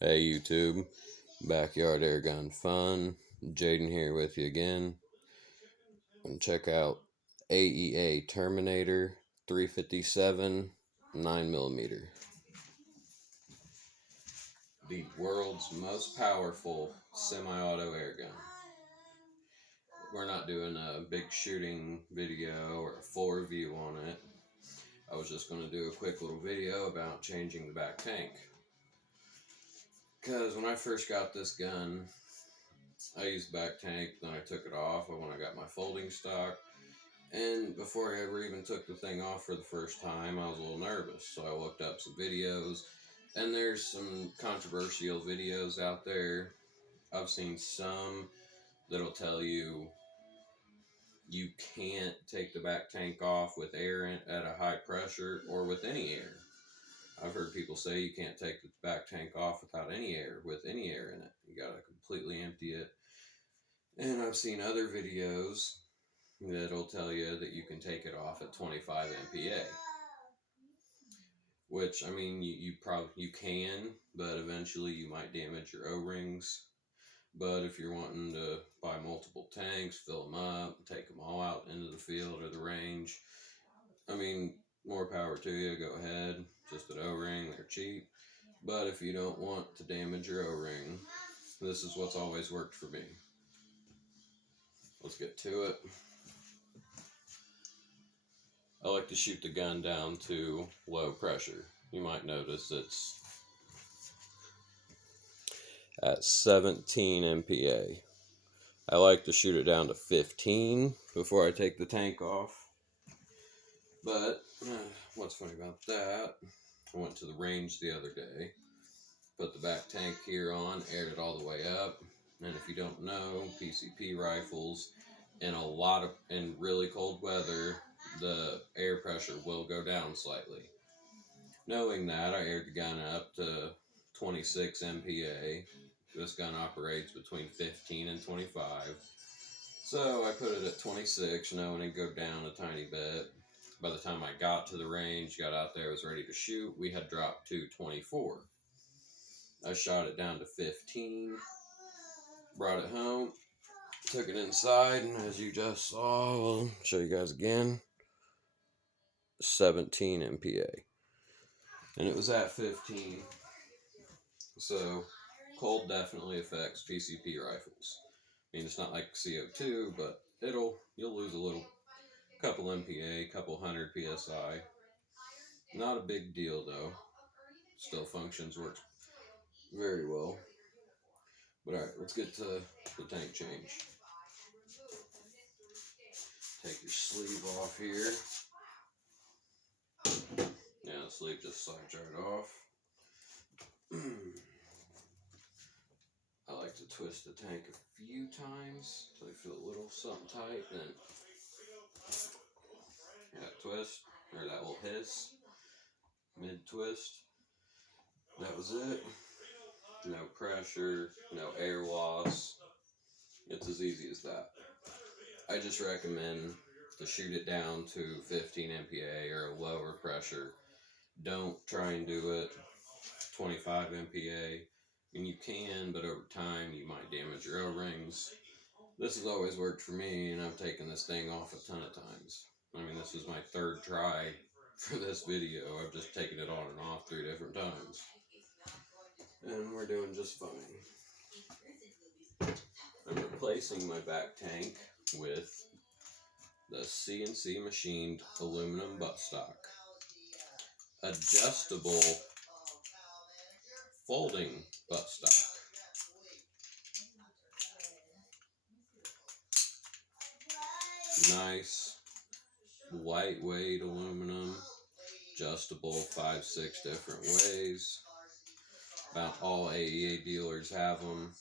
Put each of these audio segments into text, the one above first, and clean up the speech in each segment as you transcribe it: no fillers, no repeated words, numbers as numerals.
Hey YouTube, Backyard Airgun Fun. Jaden here with you again. And check out AEA Terminator 357 9mm. The world's most powerful semi-auto airgun. We're not doing a big shooting video or a full review on it. I was just going to do a quick little video about changing the back tank. Because when I first got this gun, I used back tank, then I took it off when I got my folding stock. And before I ever even took the thing off for the first time, I was a little nervous. So I looked up some videos, and there's some controversial videos out there. I've seen some that'll tell you you can't take the back tank off with air at a high pressure or with any air. I've heard people say you can't take the back tank off without any air, with any air in it. You gotta completely empty it. And I've seen other videos that'll tell you that you can take it off at 25 MPA. Which, I mean, you can, but eventually you might damage your O-rings. But if you're wanting to buy multiple tanks, fill them up, take them all out into the field or the range, I mean, more power to you, go ahead. Just an O-ring, they're cheap. But if you don't want to damage your O-ring, this is what's always worked for me. Let's get to it. I like to shoot the gun down to low pressure. You might notice it's at 17 MPA. I like to shoot it down to 15 before I take the tank off. But what's funny about that, I went to the range the other day, put the back tank here on, aired it all the way up. And if you don't know, PCP rifles in really cold weather, the air pressure will go down slightly. Knowing that, I aired the gun up to 26 MPA. This gun operates between 15 and 25. So I put it at 26, knowing it'd go down a tiny bit. By the time I got to the range, got out there, was ready to shoot, we had dropped to 24. I shot it down to 15, brought it home, took it inside, and as you just saw, I'll show you guys again, 17 MPA. And it was at 15. So cold definitely affects PCP rifles. I mean, it's not like CO2, but you'll lose a couple MPA, couple hundred PSI. Not a big deal though. Still functions, works very well. But alright, let's get to the tank change. Take your sleeve off here. Yeah, the sleeve just slides right off. I like to twist the tank a few times so I feel a little something tight. Then that twist, or that little hiss, mid twist. That was it. No pressure, no air loss. It's as easy as that. I just recommend to shoot it down to 15 MPA or a lower pressure. Don't try and do it 25 MPA. I mean, you can, but over time you might damage your O-rings. This has always worked for me, and I've taken this thing off a ton of times. I mean, this is my third try for this video. I've just taken it on and off 3 different times. And we're doing just fine. I'm replacing my back tank with the CNC machined aluminum buttstock. Adjustable folding buttstock. Nice, lightweight aluminum, adjustable 5-6 different ways. About all AEA dealers have them.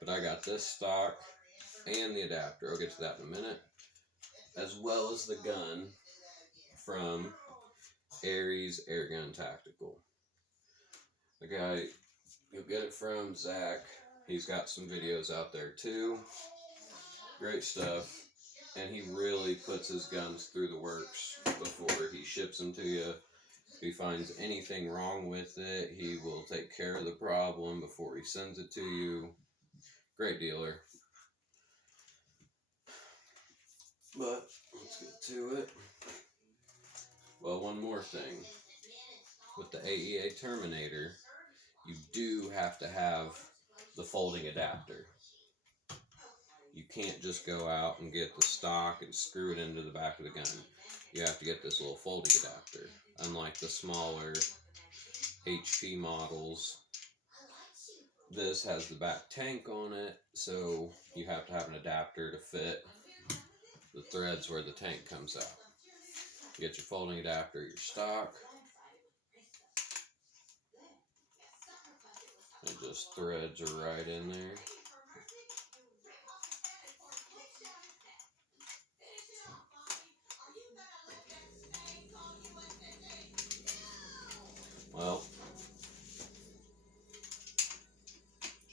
But I got this stock and the adapter. I'll get to that in a minute. As well as the gun from Aries Airgun Tactical. The guy you'll get it from, Zach. He's got some videos out there too. Great stuff. And he really puts his guns through the works before he ships them to you. If he finds anything wrong with it, he will take care of the problem before he sends it to you. Great dealer. But let's get to it. Well, one more thing. With the AEA Terminator, you do have to have the folding adapter. You can't just go out and get the stock and screw it into the back of the gun. You have to get this little folding adapter. Unlike the smaller HP models, this has the back tank on it, so you have to have an adapter to fit the threads where the tank comes out. You get your folding adapter, your stock. It just threads are right in there. Well,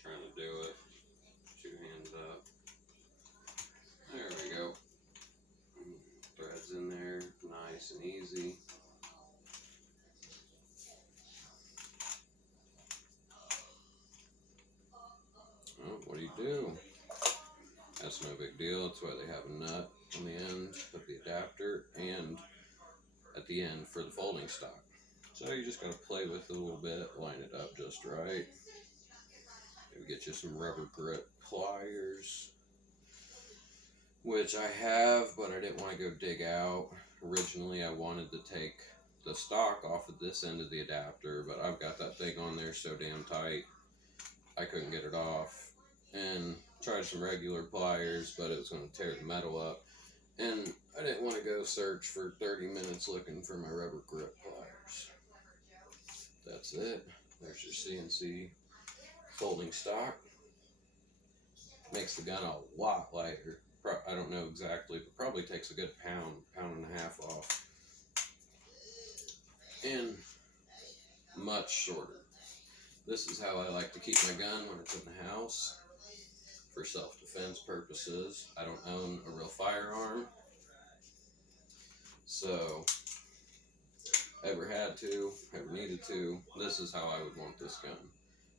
trying to do it. 2 hands up. There we go. Threads in there, nice and easy. Well, what do? That's no big deal. That's why they have a nut on the end of the adapter and at the end for the folding stock. So you just gotta play with it a little bit, line it up just right. Maybe get you some rubber grip pliers, which I have, but I didn't want to go dig out. Originally, I wanted to take the stock off of this end of the adapter, but I've got that thing on there so damn tight, I couldn't get it off. And tried some regular pliers, but it was going to tear the metal up. And I didn't want to go search for 30 minutes looking for my rubber grip pliers. That's it. There's your CNC folding stock. Makes the gun a lot lighter. I don't know exactly, but probably takes a good pound and a half off. And much shorter. This is how I like to keep my gun when it's in the house for self-defense purposes. I don't own a real firearm, so ever had to, ever needed to, this is how I would want this gun.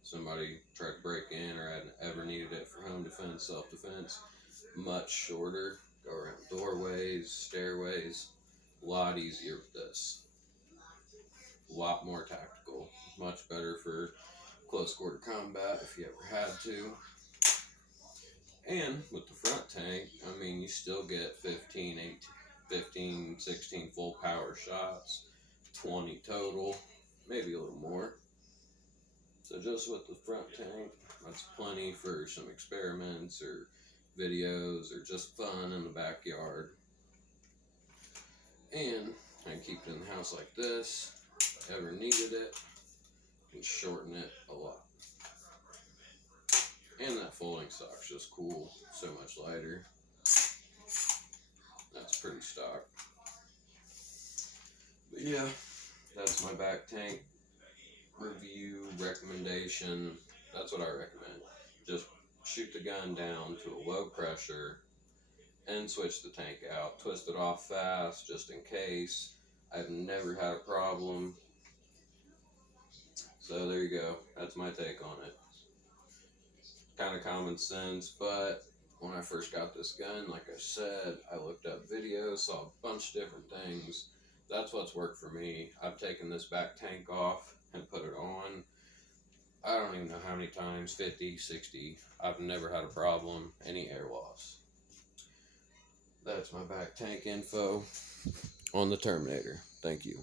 Somebody tried to break in or hadn't ever needed it for home defense, self-defense, much shorter, go around doorways, stairways, a lot easier with this. A lot more tactical, much better for close quarter combat if you ever had to. And with the front tank, I mean, you still get 15, 16 full power shots, 20 total, maybe a little more. So just with the front tank, that's plenty for some experiments or videos or just fun in the backyard. And I can keep it in the house like this. If I ever needed it, I can shorten it a lot. And that folding stock's just cool, so much lighter. That's pretty stock. But yeah, that's my back tank review, recommendation. That's what I recommend. Just shoot the gun down to a low pressure and switch the tank out. Twist it off fast just in case. I've never had a problem. So there you go. That's my take on it. Kind of common sense, but when I first got this gun, like I said, I looked up videos, saw a bunch of different things. That's what's worked for me. I've taken this back tank off and put it on. I don't even know how many times, 50, 60. I've never had a problem, any air loss. That's my back tank info on the Terminator. Thank you.